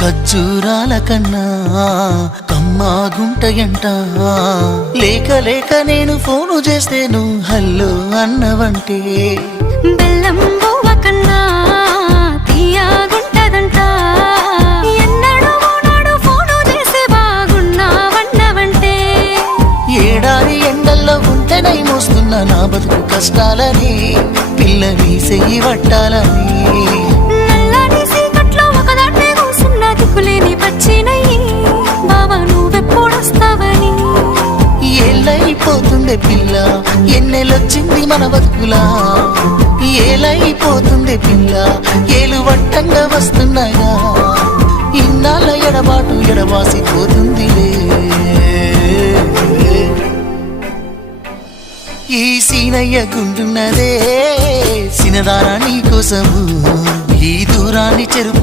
ఖర్జూరాల కన్నా కమ్మాగుంటయంట. లేక లేక నేను ఫోను చేస్తే నువ్వు హల్లో అన్నవంటే బెల్లం బువ్వ కన్నా తీయగుంటదంట. ఎన్నడూ నాడు ఫోను చేసి బాగున్నావన్నవంటే ఏడాది ఎండల్లో ఉంటేనై మోస్తున్న నా బతుకు కష్టాలని పిల్లని చెయ్యి పట్టాలని. నల్లని సీకట్లో ఒకదాన్నే కూసున్న దిక్కులేని పచ్చినయ్యి బావ నువ్వెప్పుడొస్తావని. ఏళ్ళైపోతుండే పిల్ల ఎన్నెలొచ్చింది మన బతుకులా. ఏలైపోతుండే పిల్ల ఏలు వట్టంగా వస్తున్నాగా. ఇన్నాళ్ళ ఎడబాటు ఎడవాసిపోతుందిలే. ఈ సీనయ్య గుంటున్నదే సినదారా నీ కోసము. ఈ దూరాన్ని చెరుపు